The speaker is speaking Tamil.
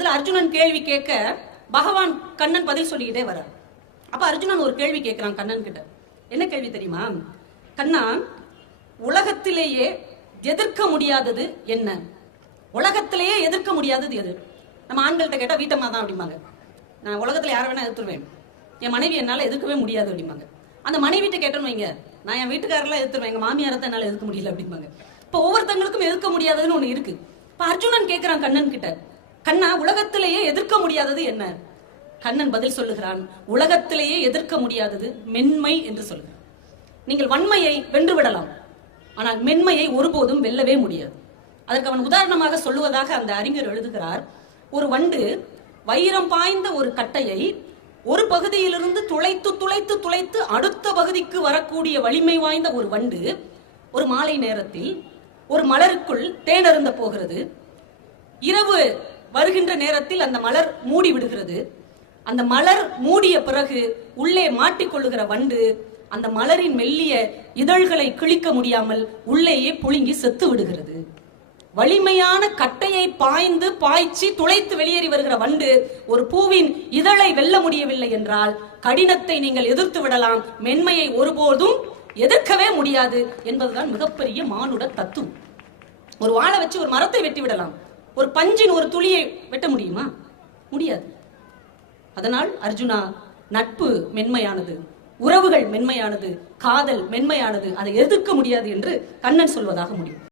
அதுல அர்ஜுனன் கேள்வி கேட்க பகவான் கண்ணன் பதில் சொல்லிக்கிட்டே வர. அப்ப அர்ஜுனன் ஒரு கேள்வி கேட்கிறான் கண்ணன் கிட்ட. என்ன கேள்வி தெரியுமா? கண்ணா, உலகத்திலேயே எதிர்க்க முடியாதது என்ன? உலகத்திலேயே எதிர்க்க முடியாதது எது? நம்ம ஆண்கள்கிட்ட கேட்டா வீட்டம்மா தான் அப்படிம்பாங்க. நான் உலகத்துல யாரை வேணா எதிர்த்துருவேன், என் மனைவி என்னால எதிர்க்கவே முடியாது அப்படிம்பாங்க. அந்த மனைவிட்ட கேட்டோன்னு வைங்க, நான் என் வீட்டுக்காரெல்லாம் எதிர்த்துருவேன், எங்க மாமியாரத்தை என்னால எதிர்க்க முடியல அப்படிம்பாங்க. இப்ப ஒவ்வொருத்தங்களுக்கும் எதிர்க்க முடியாததுன்னு ஒண்ணு இருக்கு. இப்ப அர்ஜுனன் கேட்கிறான் கண்ணன் கிட்ட, கண்ணா, உலகத்திலேயே எதிர்க்க முடியாதது என்ன? கண்ணன் பதில் சொல்லுகிறான், உலகத்திலேயே எதிர்க்க முடியாதது மென்மை என்று சொல்லுகிறான். நீங்கள் வன்மையை வென்று விடலாம், ஆனால் மென்மையை ஒருபோதும் வெல்லவே முடியாது. அதற்கு அவன் உதாரணமாக சொல்லுவதாக அந்த அறிஞர் எழுதுகிறார். ஒரு வண்டு வைரம் பாய்ந்த ஒரு கட்டையை ஒரு பகுதியிலிருந்து துளைத்து துளைத்து துளைத்து அடுத்த பகுதிக்கு வரக்கூடிய வலிமை வாய்ந்த ஒரு வண்டு ஒரு மாலை நேரத்தில் ஒரு மலருக்குள் தேனருந்த போகிறது. இரவு வருகின்ற நேரத்தில் அந்த மலர் மூடி விடுகிறது. அந்த மலர் மூடிய பிறகு உள்ளே மாட்டிக்கொள்ளுகிற வண்டு அந்த மலரின் மெல்லிய இதழ்களை கிழிக்க முடியாமல் உள்ளேயே புழுங்கி செத்து விடுகிறது. வலிமையான கட்டையை பாய்ந்து பாய்ச்சி துளைத்து வெளியேறி வருகிற வண்டு ஒரு பூவின் இதழை வெல்ல முடியவில்லை என்றால் கடினத்தை நீங்கள் எதிர்த்து விடலாம், மென்மையை ஒருபோதும் எதிர்க்கவே முடியாது என்பதுதான் மிகப்பெரிய மானுட தத்துவம். ஒரு வாழை வச்சு ஒரு மரத்தை வெட்டி விடலாம், ஒரு பஞ்சின் ஒரு துளியை வெட்ட முடியுமா? முடியாது. அதனால் அர்ஜுனா, நட்பு மென்மையானது, உறவுகள் மென்மையானது, காதல் மென்மையானது, அதை எதிர்க்க முடியாது என்று கண்ணன் சொல்வதாக முடியும்.